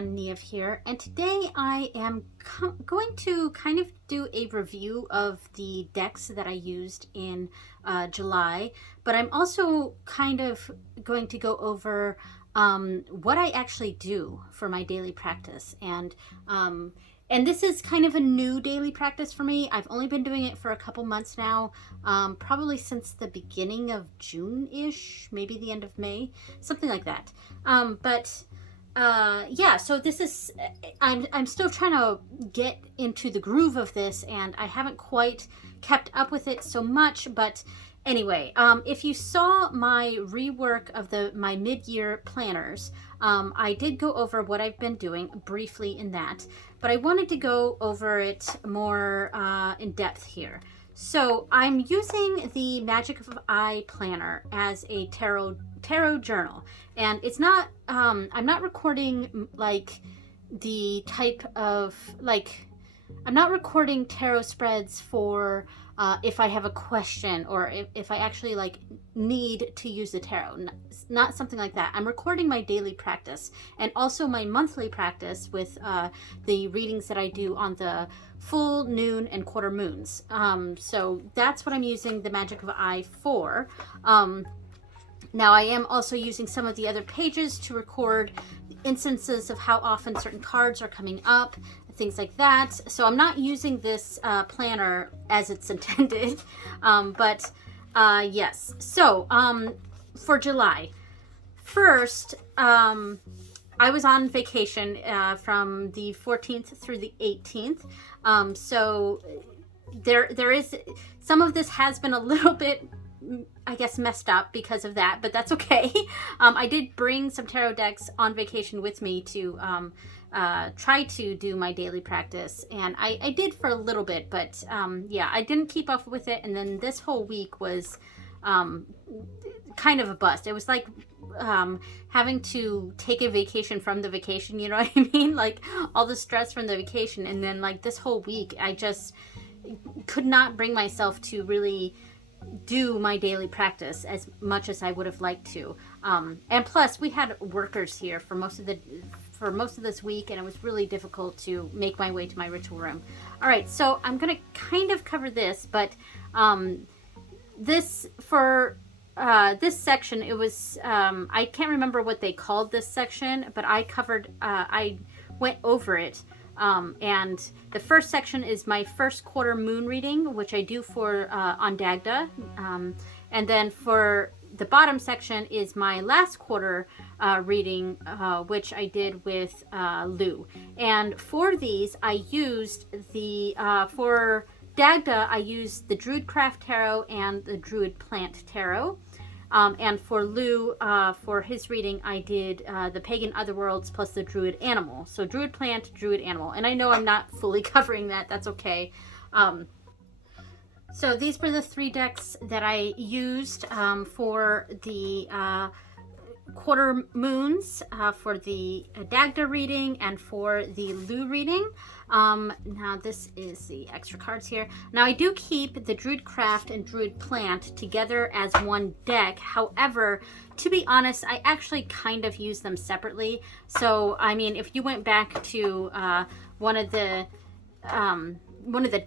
everyone, Neve here, and today I am going to kind of do a review of the decks that I used in July, but I'm also kind of going to go over what I actually do for my daily practice, and this is kind of a new daily practice for me. I've only been doing it for a couple months now, probably since the beginning of June-ish, maybe the end of May, something like that. Yeah, so this is, I'm still trying to get into the groove of this, and I haven't quite kept up with it so much, but anyway, if you saw my rework of my mid-year planners, I did go over what I've been doing briefly in that, but I wanted to go over it more in depth here. So I'm using the Magic of I planner as a tarot journal, and it's not I'm not recording like the type of I'm not recording tarot spreads for if I have a question or if I actually need to use the tarot. Not something like that. I'm recording my daily practice and also my monthly practice with the readings that I do on the full, noon, and quarter moons. So that's what I'm using the Magic of I for. Now I am also using some of the other pages to record instances of how often certain cards are coming up, things like that. So I'm not using this planner as it's intended, but yes. So for July, first, I was on vacation from the 14th through the 18th. So there is some of this has been a little bit, I guess, messed up because of that, but that's okay. I did bring some tarot decks on vacation with me to try to do my daily practice, and I did for a little bit, but yeah, I didn't keep up with it, and then this whole week was kind of a bust. It was like having to take a vacation from the vacation, you know what I mean? Like all the stress from the vacation, and then like this whole week I just could not bring myself to really do my daily practice as much as I would have liked to. And plus we had workers here for most of this week, and it was really difficult to make my way to my ritual room. All right, so I'm gonna kind of cover this, but this section, it was I can't remember what they called this section, but I went over it. And the first section is my first quarter moon reading, which I do for on Dagda, and then for the bottom section is my last quarter reading, which I did with Lou. And for these, I used for Dagda, I used the Druidcraft Tarot and the Druid Plant Tarot. And for Lou, for his reading, I did the Pagan Otherworlds plus the Druid Animal. So Druid Plant, Druid Animal. And I know I'm not fully covering that. That's okay. So these were the three decks that I used for the quarter moons, for the Dagda reading, and for the Lou reading. Now this is the extra cards here. Now I do keep the Druidcraft and Druid Plant together as one deck. However, to be honest, I actually kind of use them separately. So I mean, if you went back to one of the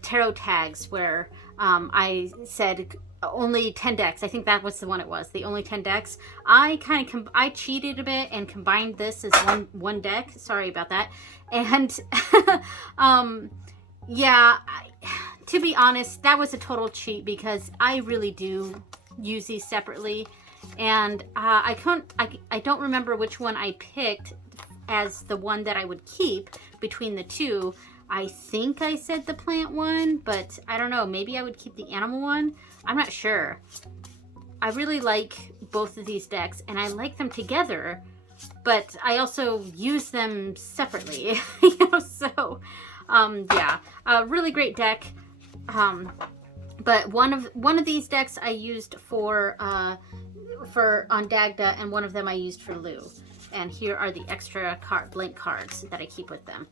tarot tags where I said only 10 decks. I think that was the one it was. The only 10 decks. I kind of I cheated a bit and combined this as one deck. Sorry about that. And yeah, to be honest, that was a total cheat because I really do use these separately, and I don't remember which one I picked as the one that I would keep between the two. I think I said the plant one, but I don't know. Maybe I would keep the animal one. I'm not sure. I really like both of these decks, and I like them together, but I also use them separately. You know, so yeah, a really great deck. But one of these decks I used for on Dagda, and one of them I used for Lou. And here are the extra blank cards that I keep with them.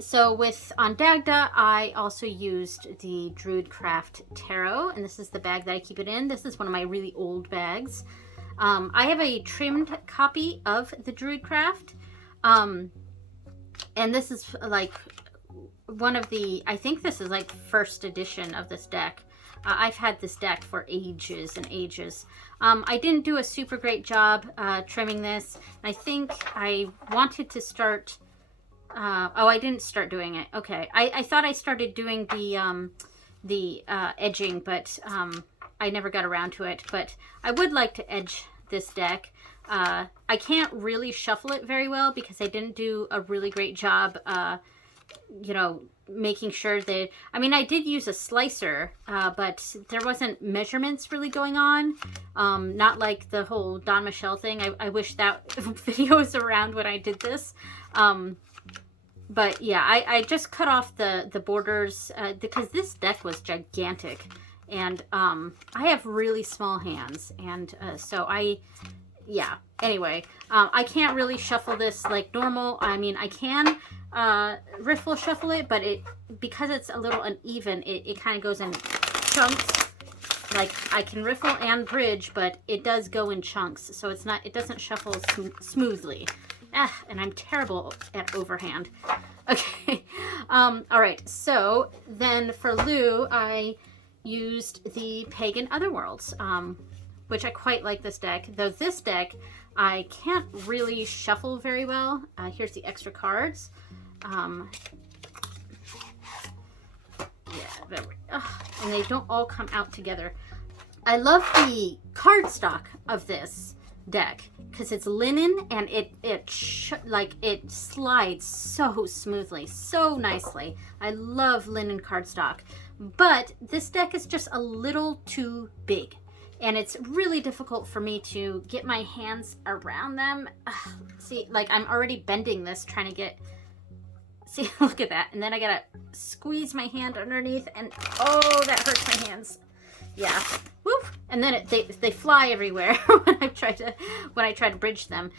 So on Dagda, I also used the Druidcraft Tarot, and this is the bag that I keep it in. This is one of my really old bags. I have a trimmed copy of the Druidcraft, And this is like one of the, I think this is like first edition of this deck. I've had this deck for ages and ages. I didn't do a super great job trimming this. I think I wanted to start, oh, I didn't start doing it. Okay, I thought I started doing the edging, but I never got around to it. But I would like to edge this deck. I can't really shuffle it very well because I didn't do a really great job, you know, making sure that, I mean, I did use a slicer, but there wasn't measurements really going on. Not like the whole Don Michelle thing. I wish that video was around when I did this. But yeah, I just cut off the borders because this deck was gigantic. And I have really small hands. And so yeah, anyway, I can't really shuffle this like normal. I mean, I can riffle shuffle it, but because it's a little uneven, it kind of goes in chunks. Like, I can riffle and bridge, but it does go in chunks, so it doesn't shuffle smoothly. And I'm terrible at overhand. Okay, all right, so then for Lou, I used the Pagan Otherworlds, which I quite like this deck. Though this deck, I can't really shuffle very well. Here's the extra cards. Yeah, and they don't all come out together. I love the cardstock of this deck because it's linen and it slides so smoothly, so nicely. I love linen cardstock, but this deck is just a little too big. And it's really difficult for me to get my hands around them. See, like I'm already bending this, trying to get, see, look at that. And then I gotta squeeze my hand underneath and oh, that hurts my hands. Yeah, whoop. And then they fly everywhere when I try to bridge them.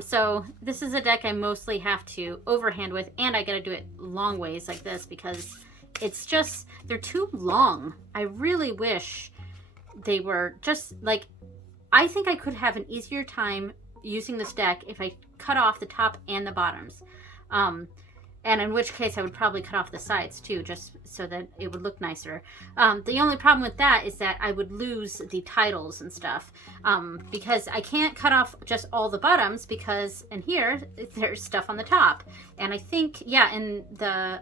So this is a deck I mostly have to overhand with, and I gotta do it long ways like this because it's just, they're too long. I really wish they were just like, I think I could have an easier time using this deck if I cut off the top and the bottoms. And in which case I would probably cut off the sides too, just so that it would look nicer. The only problem with that is that I would lose the titles and stuff, because I can't cut off just all the bottoms because in here there's stuff on the top. And I think, yeah, in the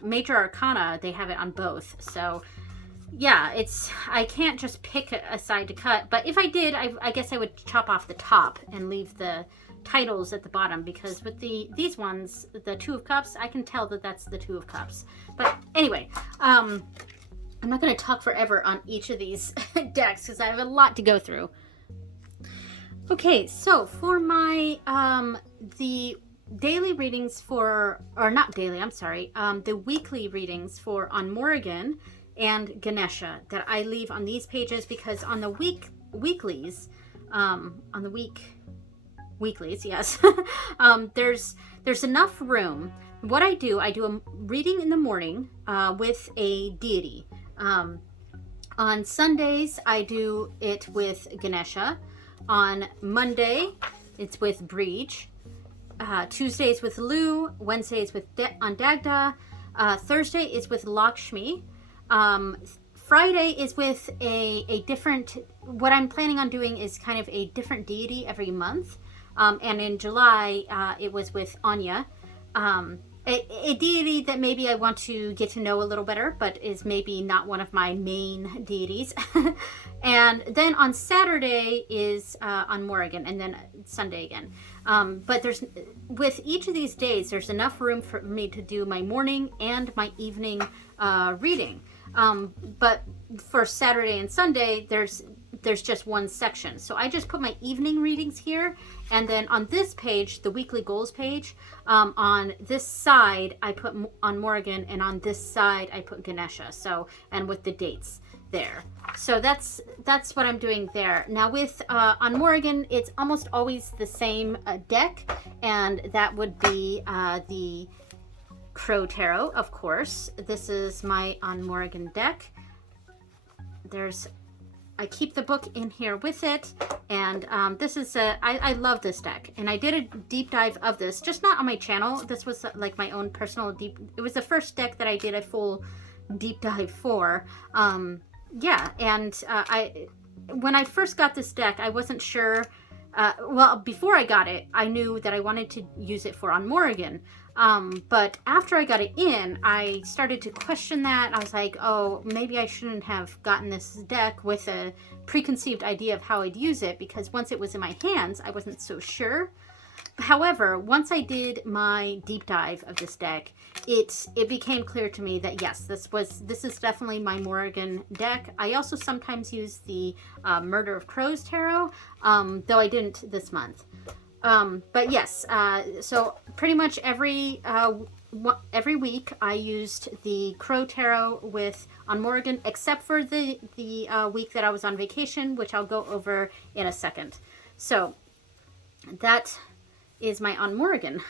Major Arcana, they have it on both. So yeah, I can't just pick a side to cut, but if I did, I guess I would chop off the top and leave the titles at the bottom, because with these ones, the Two of Cups, I can tell that that's the Two of Cups. But anyway, I'm not going to talk forever on each of these decks because I have a lot to go through. Okay, so for my the daily readings for, or not daily, I'm sorry, the weekly readings for On Morrigan and Ganesha that I leave on these pages, because on the weeklies, yes, there's enough room. What I do a reading in the morning with a deity. On Sundays, I do it with Ganesha. On Monday, it's with Breach. Tuesdays with Lou. Wednesdays with on Dagda. Thursday is with Lakshmi. Friday is with a different, what I'm planning on doing is kind of a different deity every month. And in July, it was with Anya, a deity that maybe I want to get to know a little better, but is maybe not one of my main deities. And then on Saturday is on Morrigan, and then Sunday again. But with each of these days, there's enough room for me to do my morning and my evening reading. But for Saturday and Sunday, there's just one section. So I just put my evening readings here. And then on this page, the weekly goals page, on this side, I put on Morrigan, and on this side, I put Ganesha. So, and with the dates there. So that's what I'm doing there. Now with, on Morrigan, it's almost always the same deck. And that would be the Crow Tarot, of course. This is my On Morrigan deck. There's I keep the book in here with it, and this is I love this deck, and I did a deep dive of this, just not on my channel. This was like my own personal deep. It was the first deck that I did a full deep dive for. Yeah, and when I first got this deck, I wasn't sure. Well, before I got it, I knew that I wanted to use it for On Morrigan. But after I got it in, I started to question that. I was like, oh, maybe I shouldn't have gotten this deck with a preconceived idea of how I'd use it, because once it was in my hands, I wasn't so sure. However, once I did my deep dive of this deck, it became clear to me that yes, this is definitely my Morrigan deck. I also sometimes use the Murder of Crows Tarot, though I didn't this month. But yes, so pretty much every week I used the Crow Tarot with On Morrigan, except for the week that I was on vacation, which I'll go over in a second. So that is my On Morrigan.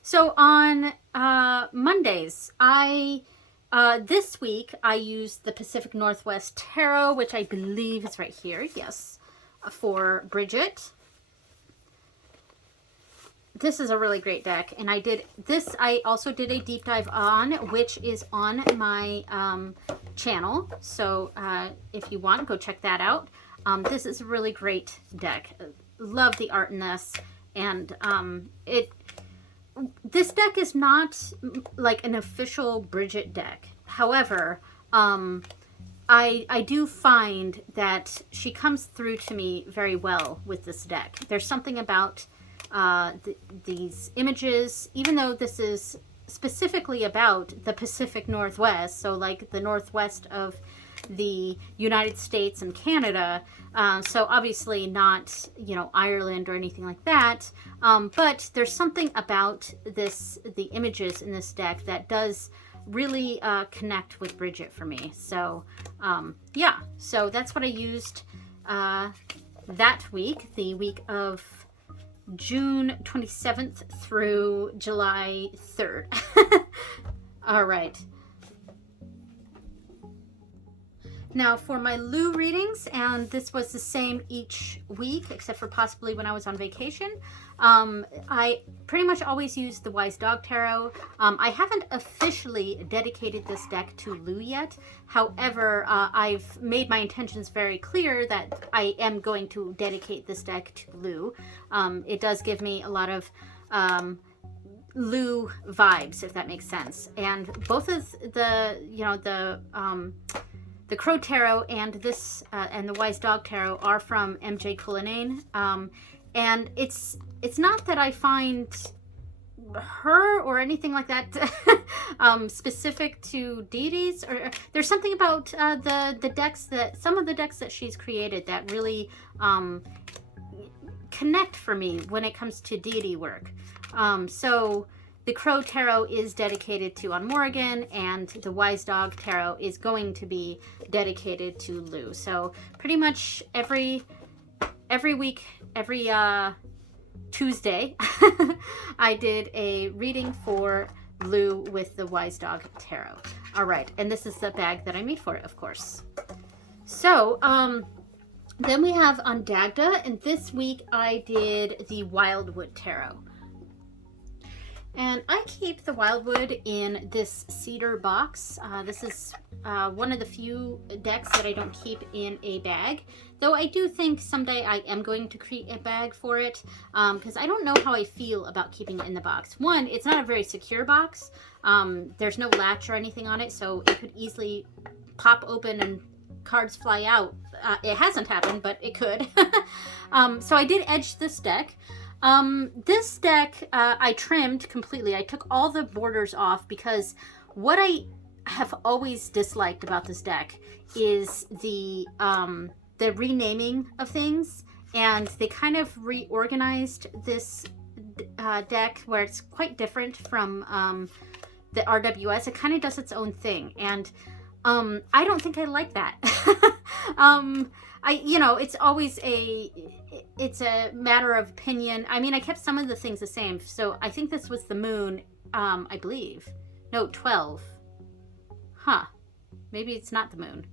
So on Mondays, this week I used the Pacific Northwest Tarot, which I believe is right here, yes, for Bridget. This is a really great deck, and I also did a deep dive on, which is on my channel, so if you want, go check that out. This is a really great deck. Love the art in this, and this deck is not like an official Bridget deck. However, I do find that she comes through to me very well with this deck. There's something about these images, even though this is specifically about the Pacific Northwest, so like the Northwest of the United States and Canada, so obviously not, you know, Ireland or anything like that, but there's something about the images in this deck that does really connect with Bridget for me. So yeah, so that's what I used that week, the week of June 27th through July 3rd. All right. Now for my Lou readings, and this was the same each week, except for possibly when I was on vacation. I pretty much always use the Wise Dog Tarot. I haven't officially dedicated this deck to Lou yet. However, I've made my intentions very clear that I am going to dedicate this deck to Lou. It does give me a lot of Lou vibes, if that makes sense. And both of the, you know, the Crow Tarot and this and the Wise Dog Tarot are from MJ Cullinane, and it's not that I find her or anything like that specific to deities, or there's something about the decks, that some of the decks that she's created that really connect for me when it comes to deity work. So the Crow Tarot is dedicated to On Morrigan, and the Wise Dog Tarot is going to be dedicated to Lou. So pretty much every week, every Tuesday, I did a reading for Lou with the Wise Dog Tarot. All right, and this is the bag that I made for it, of course. So then we have on Dagda, and this week I did the Wildwood Tarot. And I keep the Wildwood in this cedar box. This is one of the few decks that I don't keep in a bag. Though I do think someday I am going to create a bag for it, because I don't know how I feel about keeping it in the box. One, it's not a very secure box. There's no latch or anything on it, so it could easily pop open and cards fly out. It hasn't happened, but it could. So I did edge this deck. This deck, I trimmed completely. I took all the borders off, because what I have always disliked about this deck is the renaming of things, and they kind of reorganized this deck where it's quite different from the RWS. It kind of does its own thing, and I don't think I like that. You know, it's always it's a matter of opinion. I mean, I kept some of the things the same. So I think this was the moon, I believe. No, 12. Huh. Maybe it's not the moon.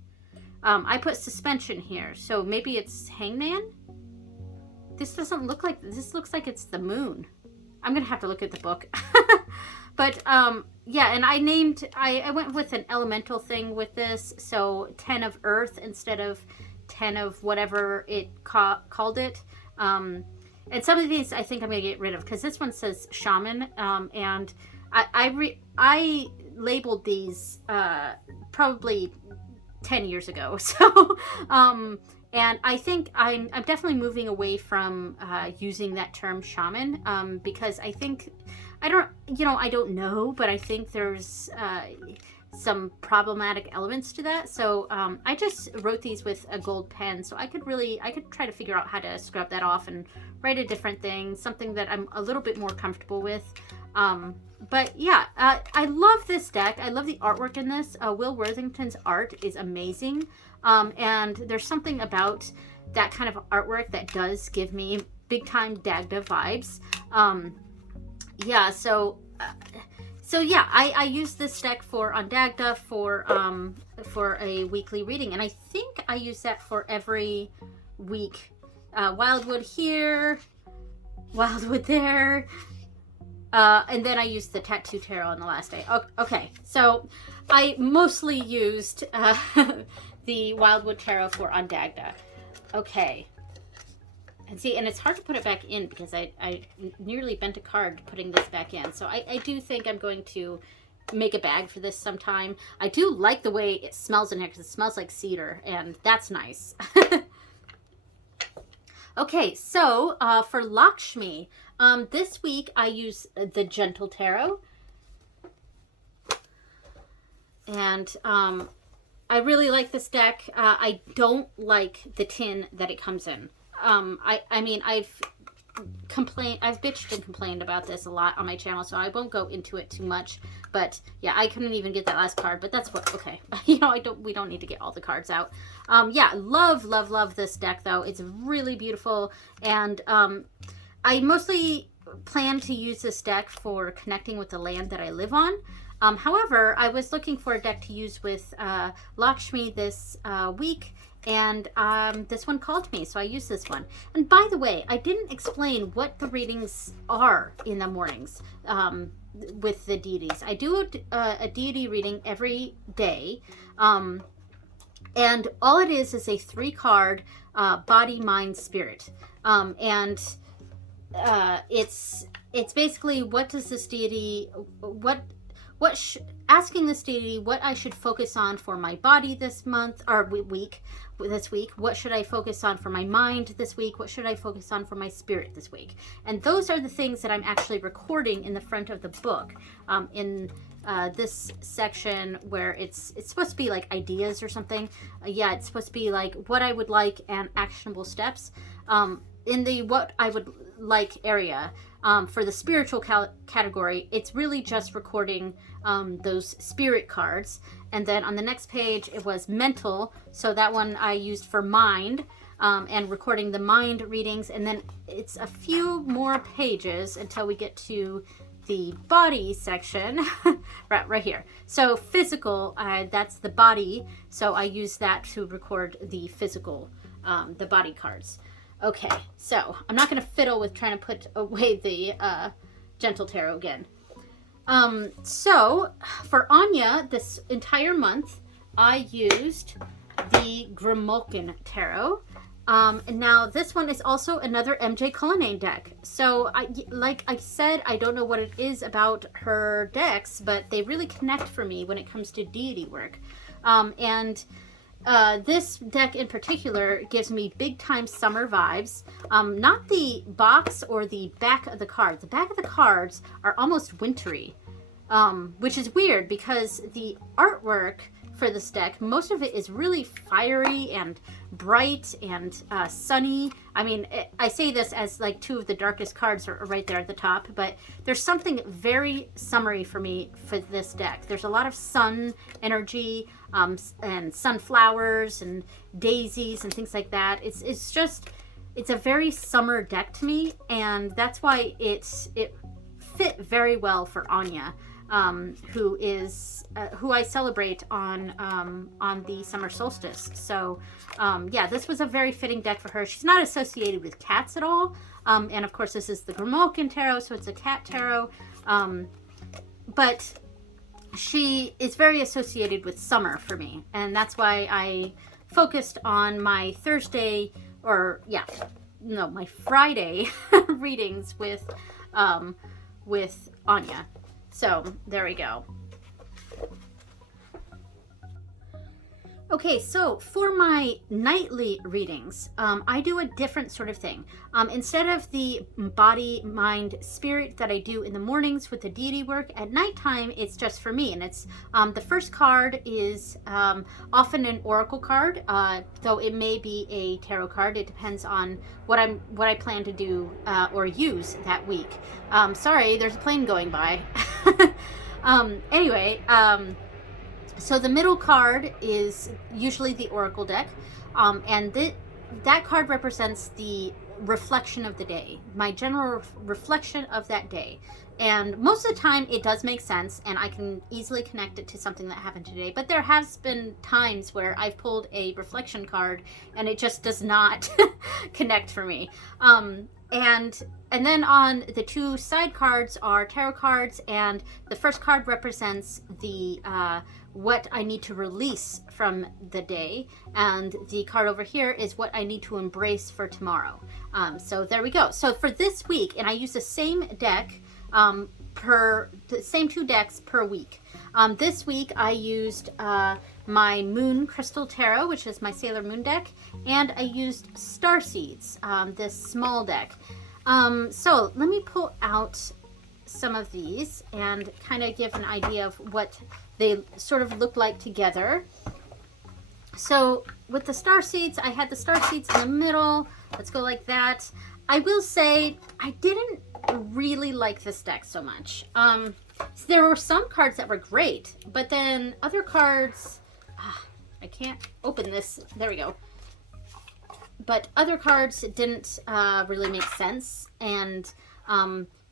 I put suspension here, so maybe it's Hangman? This doesn't look like, this looks like it's the moon. I'm gonna have to look at the book. But yeah, and I went with an elemental thing with this, so 10 of earth instead of 10 of whatever it called it. And some of these I think I'm gonna get rid of, because this one says shaman, and I labeled these probably 10 years ago. So and I think I'm definitely moving away from using that term shaman, because I think I don't know, but I think there's some problematic elements to that. So I just wrote these with a gold pen, so I could try to figure out how to scrub that off and write a different thing, something that I'm a little bit more comfortable with. But yeah, I love this deck. I love the artwork in this. Will Worthington's art is amazing. And there's something about that kind of artwork that does give me big time Dagda vibes. Yeah, so yeah, I use this deck on Dagda for a weekly reading, and I think I use that for every week. Wildwood here, Wildwood there, and then I used the Tattoo Tarot on the last day. Okay, so I mostly used the Wildwood Tarot for on Dagda. Okay. And see, and it's hard to put it back in because I nearly bent a card putting this back in. So I do think I'm going to make a bag for this sometime. I do like the way it smells in here because it smells like cedar, and that's nice. Okay, so for Lakshmi, this week I use the Gentle Tarot. And I really like this deck. I don't like the tin that it comes in. I mean, I've bitched and complained about this a lot on my channel, so I won't go into it too much. But yeah, I couldn't even get that last card, but that's what, okay. You know, we don't need to get all the cards out. Yeah, love this deck though. It's really beautiful. And, I mostly plan to use this deck for connecting with the land that I live on. However, I was looking for a deck to use with, Lakshmi this, week. And this one called me, so I used this one. And by the way, I didn't explain what the readings are in the mornings with the deities. I do a deity reading every day, and all it is a 3-card body, mind, spirit, and it's basically what does this deity asking this deity what I should focus on for my body this month or week. What should I focus on for my mind this week? What should I focus on for my spirit this week? And those are the things that I'm actually recording in the front of the book, in this section where it's supposed to be like ideas or something. Yeah, it's supposed to be like what I would like and actionable steps. In the what I would like area, for the spiritual category, it's really just recording those spirit cards. And then on the next page, it was mental. So that one I used for mind, and recording the mind readings. And then it's a few more pages until we get to the body section, right here. So physical, that's the body. So I use that to record the physical, the body cards. Okay, so I'm not going to fiddle with trying to put away the Gentle Tarot again. So for Anya, this entire month, I used the Grimalkin Tarot. And now this one is also another MJ Cullinane deck. So like I said, I don't know what it is about her decks, but they really connect for me when it comes to deity work. This deck in particular gives me big time summer vibes. Not the box or the back of the cards. The back of the cards are almost wintry, which is weird because the artwork for this deck, most of it is really fiery and bright and sunny. I mean, I say this as like 2 of the darkest cards are right there at the top, but there's something very summery for me for this deck. There's a lot of sun energy, and sunflowers and daisies and things like that. It's a very summer deck to me, and that's why it fit very well for Anya. who I celebrate on the summer solstice. So yeah, this was a very fitting deck for her. She's not associated with cats at all, and of course this is the Grimalkin Tarot, so it's a cat tarot, but she is very associated with summer for me, and that's why I focused on my Thursday, or yeah, no, my Friday readings with Anya. So there we go. Okay, so for my nightly readings, I do a different sort of thing. Instead of the body, mind, spirit that I do in the mornings with the deity work, at nighttime it's just for me. And it's the first card is often an oracle card, though it may be a tarot card. It depends on what I plan to do or use that week. Sorry, there's a plane going by. Anyway. So the middle card is usually the Oracle deck, and that card represents the reflection of the day, my general reflection of that day. And most of the time it does make sense, and I can easily connect it to something that happened today. But there has been times where I've pulled a reflection card and it just does not connect for me. And then on the two side cards are tarot cards, and the first card represents the what I need to release from the day, and the card over here is what I need to embrace for tomorrow. So there we go. So for this week, and I use the same deck the same two decks per week. This week I used my Moon Crystal Tarot, which is my Sailor Moon deck, and I used Starseeds, this small deck. So let me pull out some of these and kind of give an idea of what they sort of look like together. So with the Starseeds, I had the Starseeds in the middle. Let's go like that. I will say I didn't really like this deck so much. So there were some cards that were great, but then other cards, I can't open this. There we go. But other cards didn't really make sense, and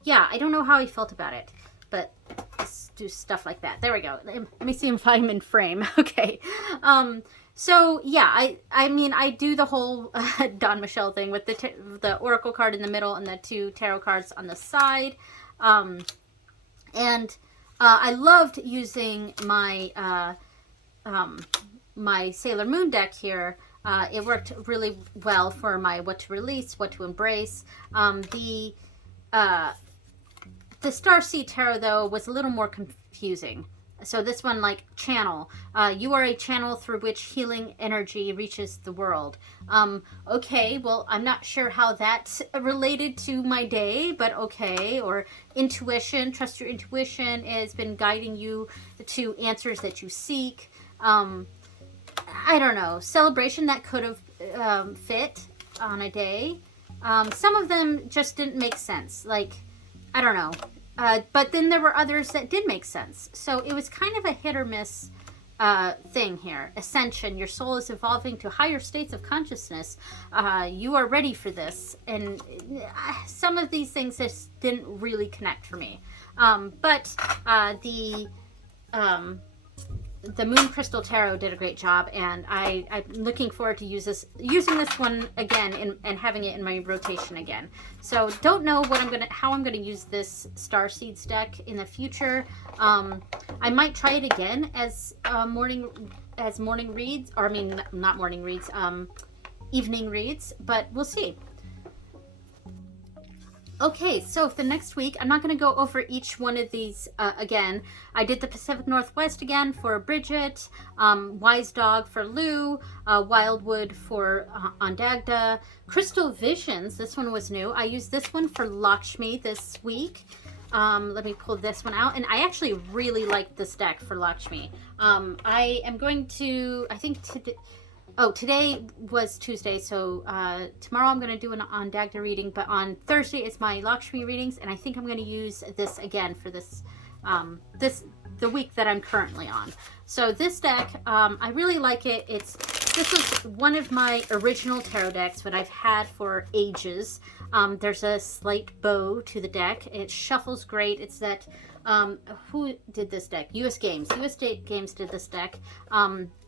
yeah, I don't know how I felt about it, but let's do stuff like that. There we go. Let me see if I'm in frame. Okay. So yeah, I mean, I do the whole Don Michelle thing with the Oracle card in the middle and the two tarot cards on the side. And I loved using my my Sailor Moon deck here. It worked really well for my what to release, what to embrace. The Starseed Tarot, though, was a little more confusing. So this one, like, channel. You are a channel through which healing energy reaches the world. Okay, well, I'm not sure how that's related to my day, but okay. Or intuition. Trust your intuition. Has been guiding you to answers that you seek. I don't know. Celebration, that could have fit on a day. Some of them just didn't make sense. Like, I don't know. But then there were others that did make sense. So it was kind of a hit or miss thing here. Ascension. Your soul is evolving to higher states of consciousness. You are ready for this. And some of these things just didn't really connect for me. But the Moon Crystal Tarot did a great job, and I'm looking forward to using this one again and having it in my rotation again. So don't know how I'm gonna use this Starseeds deck in the future. I might try it again as morning reads, or I mean not morning reads, evening reads, but we'll see. Okay, so for the next week, I'm not going to go over each one of these again. I did the Pacific Northwest again for Bridget, Wise Dog for Lou, Wildwood for Ondagda, Crystal Visions, this one was new. I used this one for Lakshmi this week. Let me pull this one out, and I actually really like this deck for Lakshmi. I am going to, I think today was Tuesday, so tomorrow I'm going to do an Ondagda reading, but on Thursday it's my Lakshmi readings, and I think I'm going to use this again for this the week that I'm currently on. So this deck, I really like it. This was one of my original tarot decks that I've had for ages. There's a slight bow to the deck. It shuffles great. It's that Who did this deck? US Games. Games did this deck.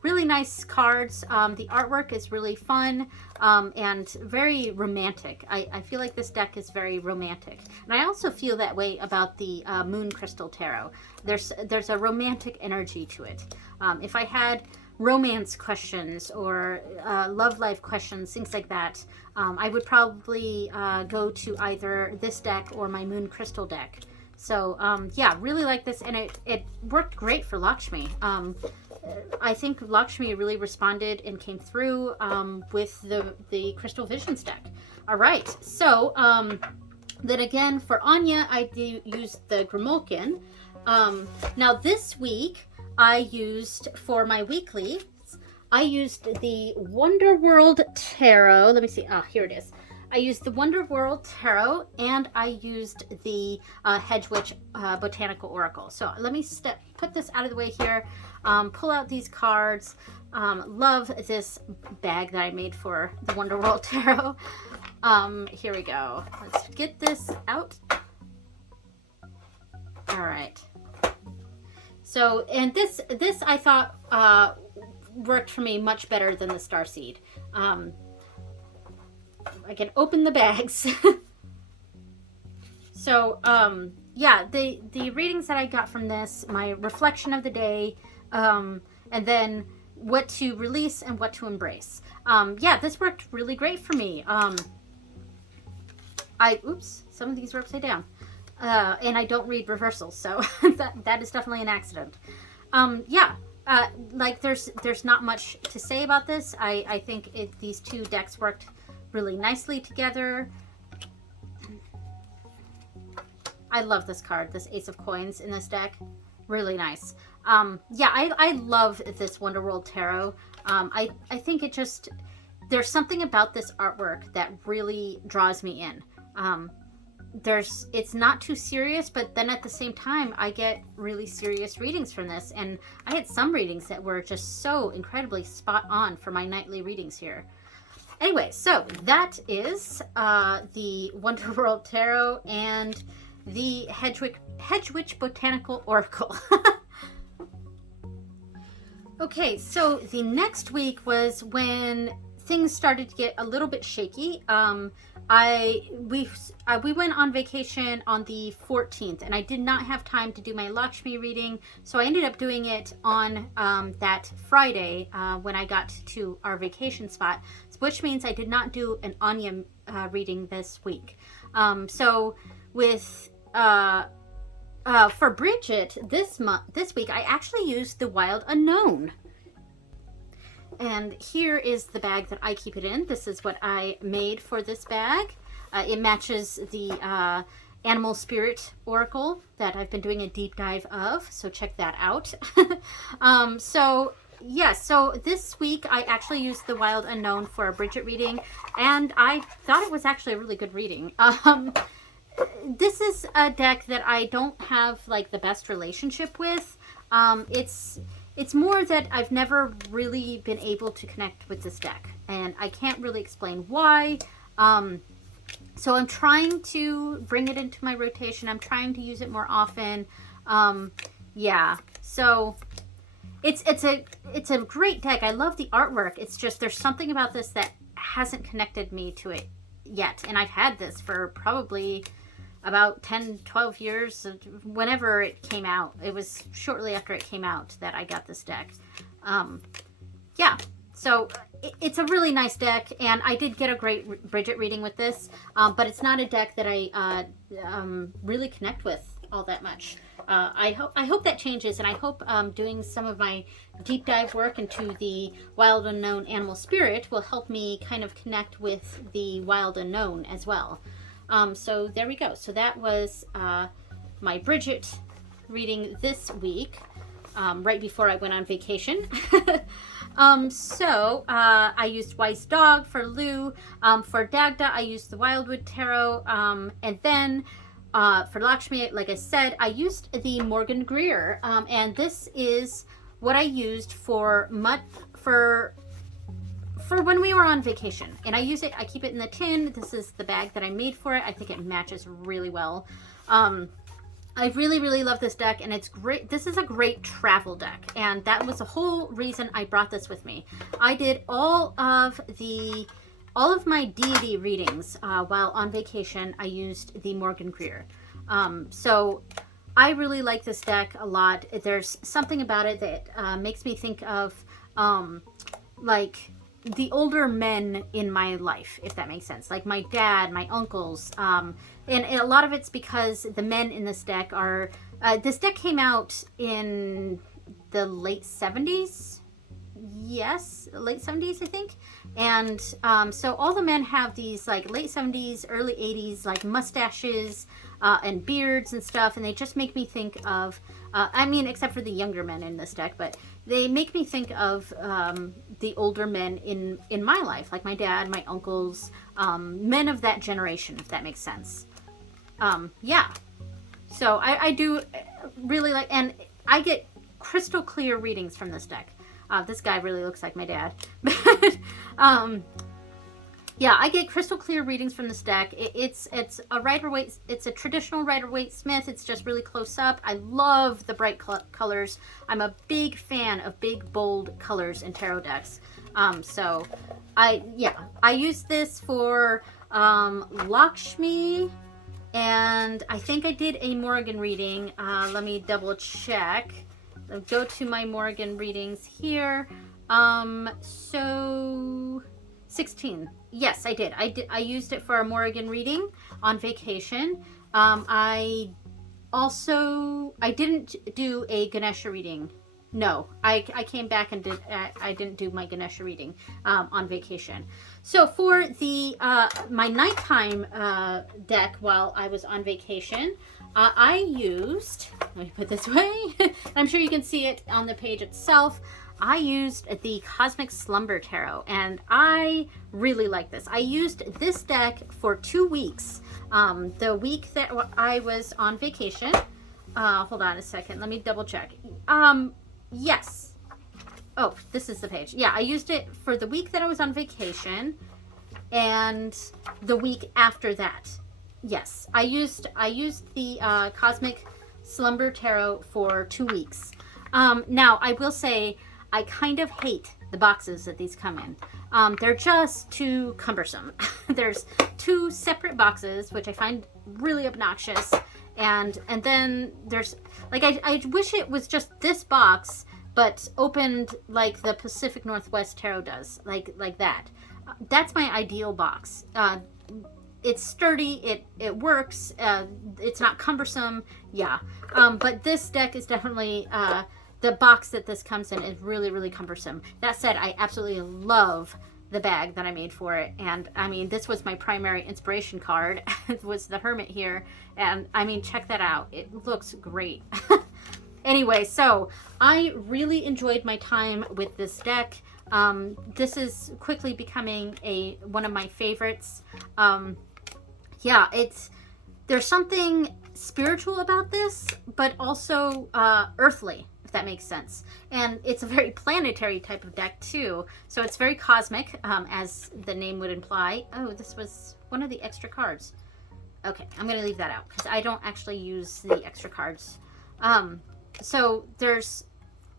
Really nice cards. The artwork is really fun and very romantic. I feel like this deck is very romantic. And I also feel that way about the Moon Crystal Tarot. There's a romantic energy to it. If I had romance questions or love life questions, things like that, I would probably go to either this deck or my Moon Crystal deck. So yeah, really like this, and it worked great for Lakshmi. I think Lakshmi really responded and came through with the Crystal Visions deck. All right, so then again for Anya, I used the Grimalkin. Now this week I used, for my weekly, I used the Wonder World Tarot. Let me see. Oh, here it is. I used the Wonder World Tarot, and I used the Hedge Witch Botanical Oracle. So let me put this out of the way here. Pull out these cards. Love this bag that I made for the Wonder World Tarot. Here we go. Let's get this out. All right. So, and this I thought worked for me much better than the Starseed. I can open the bags. So, yeah, the readings that I got from this, my reflection of the day, and then what to release and what to embrace. Yeah, this worked really great for me. Oops, some of these were upside down. And I don't read reversals, so that is definitely an accident. Yeah, like there's not much to say about this. I think these two decks worked really nicely together. I love this card, this Ace of Coins in this deck. Really nice. Yeah, I love this Wonder World Tarot. I think it just, there's something about this artwork that really draws me in. It's not too serious, but then at the same time, I get really serious readings from this. And I had some readings that were just so incredibly spot on for my nightly readings here. Anyway, so that is the Wonder World Tarot and the Hedge Witch Botanical Oracle. Okay, so the next week was when things started to get a little bit shaky. We went on vacation on the 14th, and I did not have time to do my Lakshmi reading, so I ended up doing it on that Friday when I got to our vacation spot, which means I did not do an Anya reading this week. So with for Bridget this week, I actually used the Wild Unknown. And here is the bag that I keep it in. This is what I made for this bag. It matches the Animal Spirit Oracle that I've been doing a deep dive of, so check that out. So this week I actually used the Wild Unknown for a Bridget reading, and I thought it was actually a really good reading. This is a deck that I don't have like the best relationship with. It's more that I've never really been able to connect with this deck, and I can't really explain why. So I'm trying to bring it into my rotation. I'm trying to use it more often. Yeah, so it's a great deck. I love the artwork. It's just there's something about this that hasn't connected me to it yet, and I've had this for probably about 10-12 years, whenever it came out. It was shortly after it came out that I got this deck. Yeah, so it's a really nice deck, and I did get a great Bridget reading with this, but it's not a deck that I really connect with all that much. I hope that changes, and I hope doing some of my deep dive work into the Wild Unknown Animal Spirit will help me kind of connect with the Wild Unknown as well. So there we go. So that was my Bridget reading this week, right before I went on vacation. I used Wise Dog for Lou. For Dagda, I used the Wildwood Tarot. And then for Lakshmi, like I said, I used the Morgan Greer. And this is what I used for when we were on vacation, and I use it, I keep it in the tin. This is the bag that I made for it. I think it matches really well. I really, really love this deck, and it's great. This is a great travel deck, and that was the whole reason I brought this with me. I did all of my deity readings while on vacation. I used the Morgan Greer. So I really like this deck a lot. There's something about it that makes me think of like the older men in my life, if that makes sense. Like my dad, my uncles, and a lot of it's because the men in this deck are. This deck came out in the late 70s. Yes, late 70s, I think. And so all the men have these like late 70s, early 80s, like mustaches and beards and stuff. And they just make me think of, I mean, except for the younger men in this deck, but they make me think of the older men in my life, like my dad, my uncles, men of that generation, if that makes sense. Yeah. So I do really like, and I get crystal clear readings from this deck. This guy really looks like my dad. But, yeah, I get crystal clear readings from this deck. It's a Rider-Waite, it's a traditional Rider-Waite Smith. It's just really close up. I love the bright colors. I'm a big fan of big, bold colors in tarot decks. So I use this for Lakshmi, and I think I did a Morgan reading. Let me double check. Go to my Morgan readings here. So 16. Yes, I did. I used it for a Morgan reading on vacation. I didn't do a Ganesha reading. No, I came back and I didn't do my Ganesha reading on vacation. So for the my nighttime deck while I was on vacation, I used, let me put this away. I'm sure you can see it on the page itself. I used the Cosmic Slumber Tarot, and I really like this. I used this deck for 2 weeks. The week that I was on vacation, hold on a second, let me double check. Yes. Oh, this is the page. Yeah, I used it for the week that I was on vacation and the week after that. Yes, I used the Cosmic Slumber Tarot for 2 weeks. Now, I will say I kind of hate the boxes that these come in. They're just too cumbersome. There's 2 separate boxes, which I find really obnoxious. And then there's, like, I wish it was just this box, but opened like the Pacific Northwest Tarot does, like that. That's my ideal box. It's sturdy, it works, it's not cumbersome, yeah. But this deck is definitely, the box that this comes in is really, really cumbersome. That said, I absolutely love the bag that I made for it. And I mean, this was my primary inspiration card. It was the Hermit here. And I mean, check that out. It looks great. Anyway, so I really enjoyed my time with this deck. This is quickly becoming one of my favorites. Yeah, there's something spiritual about this, but also earthly, if that makes sense. And it's a very planetary type of deck too. So it's very cosmic, as the name would imply. Oh, this was one of the extra cards. Okay, I'm going to leave that out because I don't actually use the extra cards. So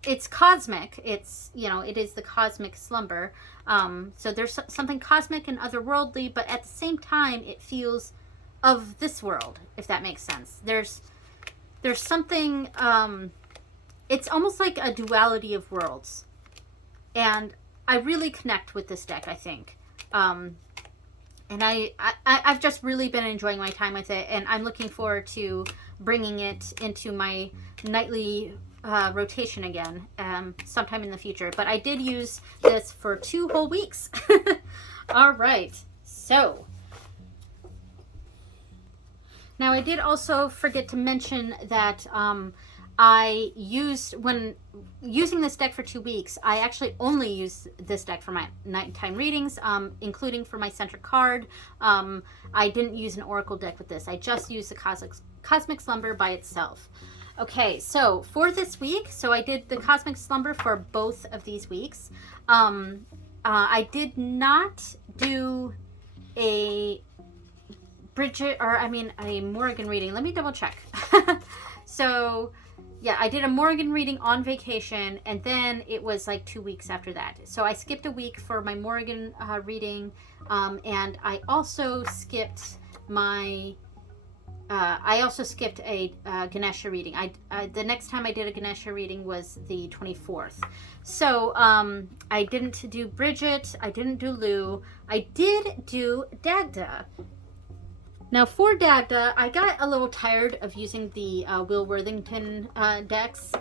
it's cosmic. It's, it is the Cosmic Slumber. So there's something cosmic and otherworldly, but at the same time, it feels of this world, if that makes sense. There's something, it's almost like a duality of worlds. And I really connect with this deck, I think. And I've just really been enjoying my time with it, and I'm looking forward to bringing it into my nightly rotation again sometime in the future. But I did use this for 2 whole weeks. All right, so now I did also forget to mention that when using this deck for 2 weeks, I actually only use this deck for my nighttime readings, including for my center card. I didn't use an oracle deck with this. I just used the Cosmic Slumber by itself. Okay, so for this week, so I did the Cosmic Slumber for both of these weeks. I did not do a Bridget, or I mean a Morrigan reading. Let me double check. So yeah, I did a Morrigan reading on vacation, and then it was like 2 weeks after that. So I skipped a week for my Morrigan reading, and I also skipped my a Ganesha reading. The next time I did a Ganesha reading was the 24th. So I didn't do Bridget. I didn't do Lou. I did do Dagda. Now for Dagda, I got a little tired of using the Will Worthington decks,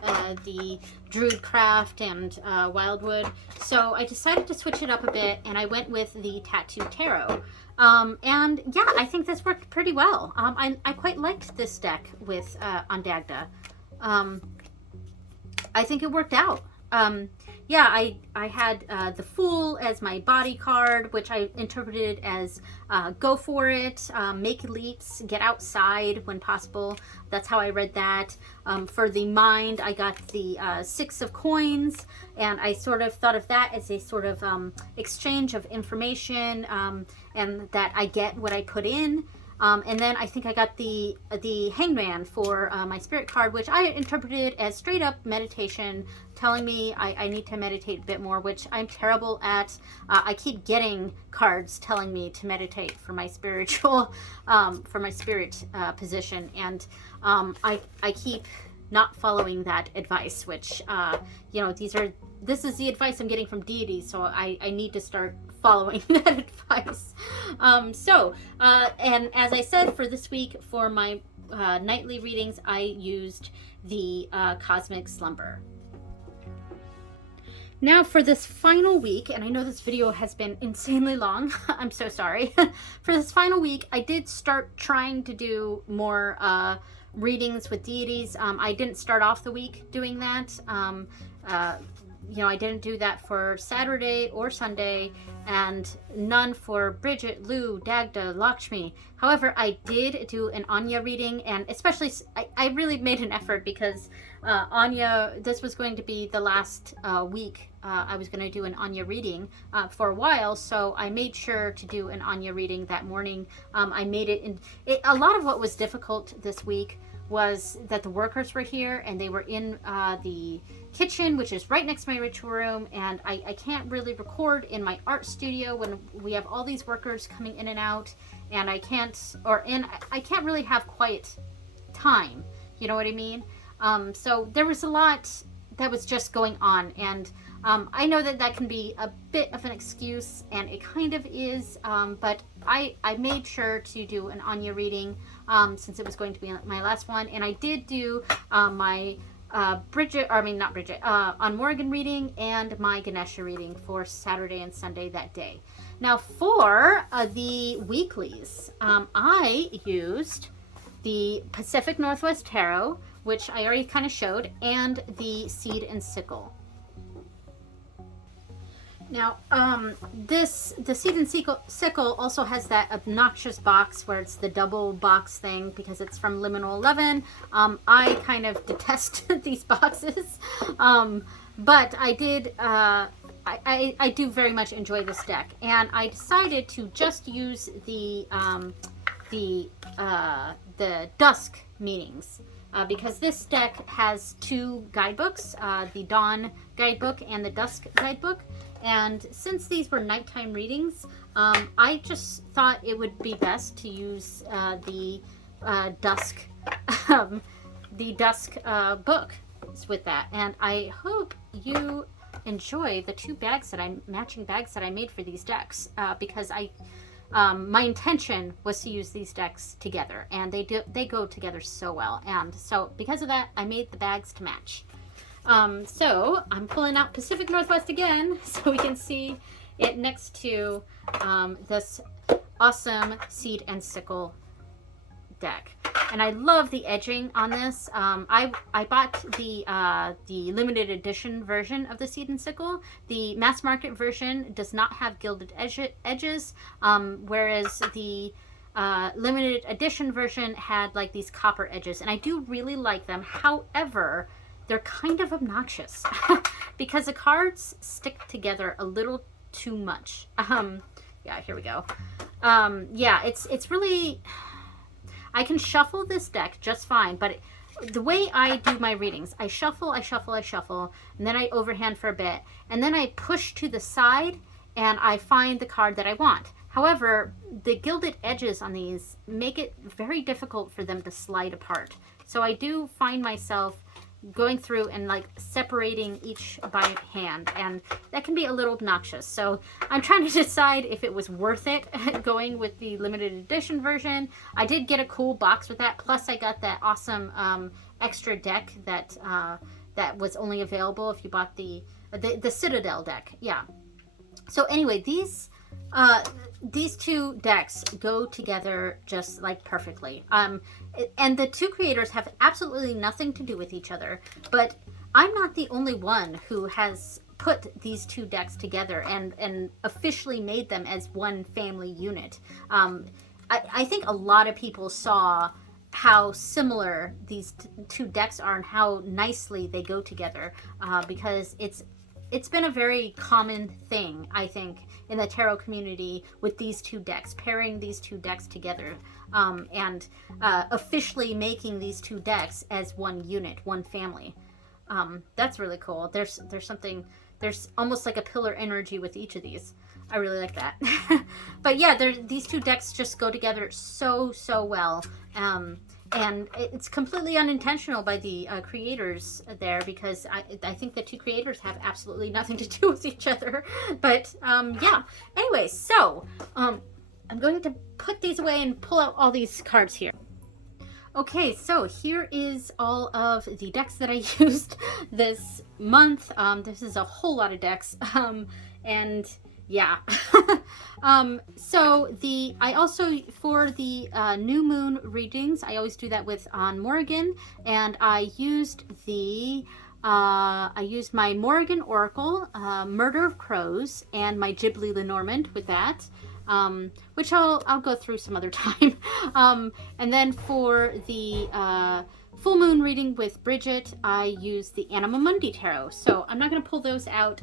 the Druidcraft and Wildwood. So I decided to switch it up a bit, and I went with the Tattoo Tarot. And yeah, I think this worked pretty well. I quite liked this deck with on Dagda. I think it worked out. Yeah, I had the Fool as my body card, which I interpreted as go for it, make leaps, get outside when possible. That's how I read that. For the Mind, I got the 6 of Coins, and I sort of thought of that as a sort of exchange of information, and that I get what I put in. And then I think I got the Hangman for my Spirit card, which I interpreted as straight up meditation, telling me I need to meditate a bit more, which I'm terrible at. I keep getting cards telling me to meditate for my spiritual, for my spirit position, and I keep not following that advice, which you know, this is the advice I'm getting from deities, so I need to start following that advice. And as I said, for this week, for my nightly readings, I used the Cosmic Slumber. Now for this final week, and I know this video has been insanely long, I'm so sorry. For this final week, I did start trying to do more readings with deities. I didn't start off the week doing that. You know, I didn't do that for Saturday or Sunday, and none for Bridget, Lou, Dagda, Lakshmi. However, I did do an Anya reading, and especially, I really made an effort because Anya, this was going to be the last week I was going to do an Anya reading for a while, so I made sure to do an Anya reading that morning. I made it in, a lot of what was difficult this week was that the workers were here, and they were in the kitchen, which is right next to my ritual room, and I can't really record in my art studio when we have all these workers coming in and out, and I can't really have quiet time, you know what I mean? So there was a lot that was just going on, and I know that can be a bit of an excuse, and it kind of is, but I made sure to do an Anya reading since it was going to be my last one, and I did do my on Morrigan reading and my Ganesha reading for Saturday and Sunday that day. Now for the weeklies, I used the Pacific Northwest Tarot, which I already kind of showed, and the Seed and Sickle. Now, the Seed and Sickle also has that obnoxious box where it's the double box thing because it's from Liminal 11. I kind of detest these boxes, but I did, I do very much enjoy this deck, and I decided to just use the Dusk meanings. Because this deck has 2 guidebooks, the Dawn guidebook and the Dusk guidebook. And since these were nighttime readings, I just thought it would be best to use the Dusk, book with that. And I hope you enjoy the 2 matching bags that I made for these decks, because my intention was to use these decks together, and they go together so well, and so because of that, I made the bags to match. So I'm pulling out Pacific Northwest again so we can see it next to this awesome Seed and Sickle deck. And I love the edging on this. I bought the limited edition version of the Seed and Sickle. The mass market version does not have gilded edges, whereas the limited edition version had like these copper edges, and I do really like them. However, they're kind of obnoxious because the cards stick together a little too much. Yeah, here we go. Yeah, it's really, I can shuffle this deck just fine, but the way I do my readings, I shuffle, and then I overhand for a bit, and then I push to the side, and I find the card that I want. However, the gilded edges on these make it very difficult for them to slide apart. So I do find myself going through and like separating each by hand, and that can be a little obnoxious. So I'm trying to decide if it was worth it going with the limited edition version. I did get a cool box with that, plus I got that awesome extra deck that that was only available if you bought the Citadel deck. Yeah. So anyway, these two decks go together just like perfectly. And the two creators have absolutely nothing to do with each other, but I'm not the only one who has put these two decks together and officially made them as one family unit. I think a lot of people saw how similar these two decks are and how nicely they go together, because it's been a very common thing, I think, in the tarot community with these two decks, pairing these two decks together, and officially making these two decks as one unit, one family. That's really cool. There's almost like a pillar energy with each of these. I really like that. But yeah, these two decks just go together so well. And it's completely unintentional by the creators there, because I think the two creators have absolutely nothing to do with each other. But yeah. Anyway, so I'm going to put these away and pull out all these cards here. Okay, so here is all of the decks that I used this month. This is a whole lot of decks. And yeah. So I also, for the new moon readings, I always do that with on Morrigan, and I used my Morrigan Oracle, Murder of Crows, and my Ghibli Lenormand with that, which I'll go through some other time. And then for the full moon reading with Bridget, I used the Anima Mundi Tarot. So I'm not going to pull those out.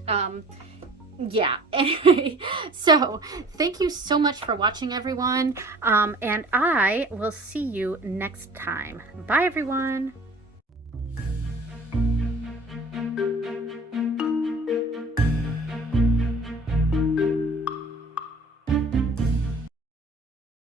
Yeah, anyway, so thank you so much for watching, everyone, and I will see you next time. Bye, everyone.